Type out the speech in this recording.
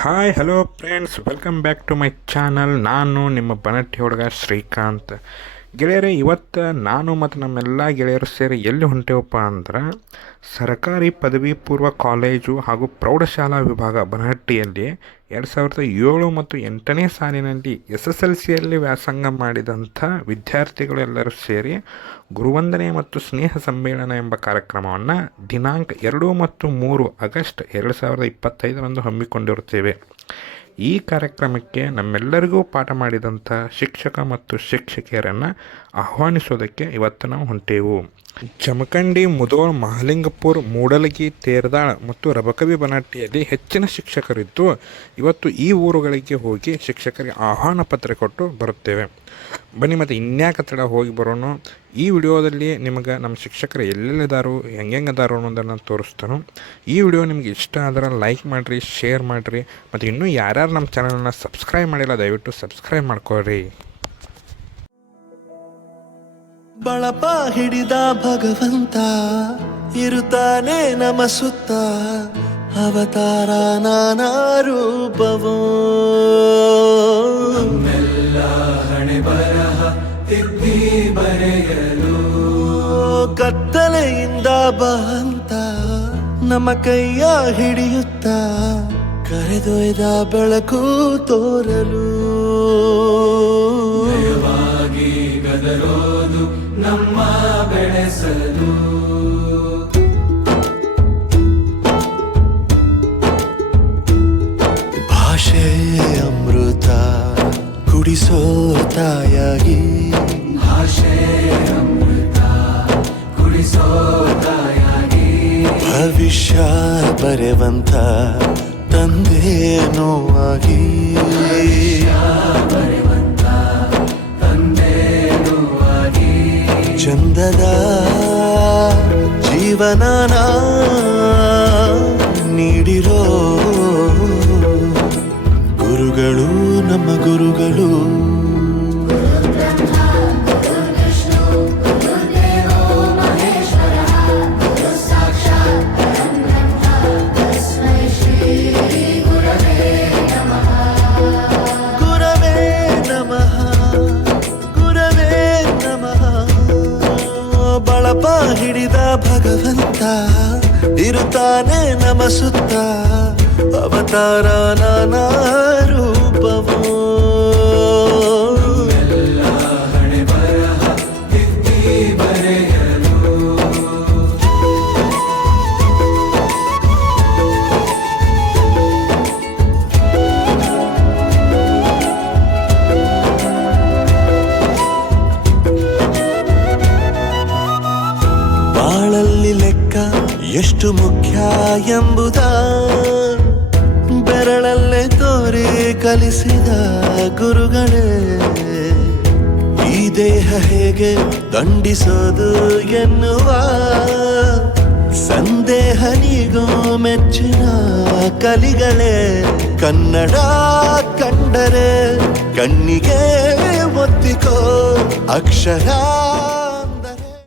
Hi hello friends, welcome back to my channel. ನಾನು ನಿಮ್ಮ ಬನಟ್ಟಿ ಹುಡುಗ ಶ್ರೀಕಾಂತ್. ಗೆಳೆಯರೇ, ಇವತ್ತು ನಾನು ಮತ್ತು ನಮ್ಮೆಲ್ಲ ಗೆಳೆಯರು ಸೇರಿ ಎಲ್ಲಿ ಹೊಂಟೇವಪ್ಪ ಅಂದ್ರೆ ಸರ್ಕಾರಿ ಪದವಿ ಪೂರ್ವ ಕಾಲೇಜು ಹಾಗೂ ಪ್ರೌಢಶಾಲಾ ವಿಭಾಗ ಬನಹಟ್ಟಿಯಲ್ಲಿ 2007 ಮತ್ತು 8ನೇ ಸಾಲಿನಲ್ಲಿ SSLCಯಲ್ಲಿ ವ್ಯಾಸಂಗ ಮಾಡಿದಂಥ ವಿದ್ಯಾರ್ಥಿಗಳೆಲ್ಲರೂ ಸೇರಿ ಗುರುವಂದನೆ ಮತ್ತು ಸ್ನೇಹ ಸಮ್ಮೇಳನ ಎಂಬ ಕಾರ್ಯಕ್ರಮವನ್ನು ದಿನಾಂಕ 2 ಮತ್ತು 3 ಆಗಸ್ಟ್ 2025ರಂದು ಹಮ್ಮಿಕೊಂಡಿರುತ್ತೇವೆ. ಈ ಕಾರ್ಯಕ್ರಮಕ್ಕೆ ನಮ್ಮೆಲ್ಲರಿಗೂ ಪಾಠ ಮಾಡಿದಂಥ ಶಿಕ್ಷಕ ಮತ್ತು ಶಿಕ್ಷಕಿಯರನ್ನು ಆಹ್ವಾನಿಸೋದಕ್ಕೆ ಇವತ್ತು ನಾವು ಹೊಂಟೇವು. ಜಮಖಂಡಿ, ಮುಧೋಳ್, ಮಹಾಲಿಂಗಪುರ, ಮೂಡಲಗಿ, ತೇರದಾಳ ಮತ್ತು ರಬಕವಿ ಬನಹಟ್ಟಿಯಲ್ಲಿ ಹೆಚ್ಚಿನ ಶಿಕ್ಷಕರಿದ್ದು ಇವತ್ತು ಈ ಊರುಗಳಿಗೆ ಹೋಗಿ ಶಿಕ್ಷಕರಿಗೆ ಆಹ್ವಾನ ಪತ್ರ ಕೊಟ್ಟು ಬರುತ್ತೇವೆ. ಬನ್ನಿ ಮತ್ತು ಇನ್ಯಾಕೆ ತಡ, ಹೋಗಿ ಬರೋಣ. ಈ ವಿಡಿಯೋದಲ್ಲಿ ನಿಮಗೆ ನಮ್ಮ ಶಿಕ್ಷಕರು ಎಲ್ಲೆಲ್ಲಿದ್ದಾರೋ, ಹೆಂಗೆದಾರೋ ಅನ್ನೋದನ್ನು ತೋರಿಸ್ತಾನು. ಈ ವಿಡಿಯೋ ನಿಮಗೆ ಇಷ್ಟ ಆದ್ರೆ ಲೈಕ್ ಮಾಡಿರಿ, ಶೇರ್ ಮಾಡಿರಿ, ಮತ್ತು ಇನ್ನೂ ಯಾರ್ಯಾರು ನಮ್ಮ ಚಾನಲನ್ನು ಸಬ್ಸ್ಕ್ರೈಬ್ ಮಾಡಿಲ್ಲ ದಯವಿಟ್ಟು ಸಬ್ಸ್ಕ್ರೈಬ್ ಮಾಡ್ಕೊಳ್ರಿ. ಬಳಪ ಹಿಡಿದ ಭಗವಂತ ಇರುತ್ತಾನೆ ನಮ ಸುತ್ತ, ಅವತಾರ ನಾನಾ ರೂಪವೋ, ನಮ್ಮೆಲ್ಲ ಹಣೆ ಬರಹ ತಿದ್ದಿ ಬರೆಯಲು, ಕತ್ತಲೆಯಿಂದ ಬಂತ ನಮ್ಮ ಕೈಯ ಹಿಡಿಯುತ್ತ ಕರೆದೊಯ್ದ ಬೆಳಕು ತೋರಲು, ನಯವಾಗಿ ಗದರೋದು ನಮ್ಮ ಬೆಳೆಸಲು, ಭಾಷೆ ಅಮೃತ ಕುಡಿಸೋ ತಾಯಾಗಿ, ಭಾಷೆ ಅಮೃತ ಕುಡಿಸೋ ತಾಯಾಗಿ, ಭವಿಷ್ಯ ಬರೆವಂತ ತಂದೇನೋ ಆಗಿ, ಚಂದದ ಜೀವನನ ನೀಡಿರೋ ಗುರುಗಳು ನಮ್ಮ ಗುರುಗಳು. ಬಳಪ ಹಿಡಿದ ಭಗವಂತ ಇರುತ್ತಾನೆ ನಮ ಸುತ್ತ, ಅವತಾರ ನಾನಾ ರೂಪವೋ, ಎಲ್ಲ ಹಣೆ ಬರಹ ತಿದ್ದಿ ಬರೆಯಲು, ಬಾಳಲ್ಲಿ ಲೆಕ್ಕ ಎಷ್ಟು ಮುಖ್ಯ ಎಂಬುದ ಬೆರಳಲ್ಲೇ ತೋರಿ ಕಲಿಸಿದ ಗುರುಗಳೇ, ಈ ದೇಹ ಹೇಗೆ ದಂಡಿಸೋದು ಎನ್ನುವ ಸಂದೇಹ ನೀಗೋ ಮೆಚ್ಚಿನ ಕಲಿಗಳೇ, ಕನ್ನಡ ಕಂಡರೆ ಕಣ್ಣಿಗೆ ಒತ್ತಿಕೋ ಅಕ್ಷರ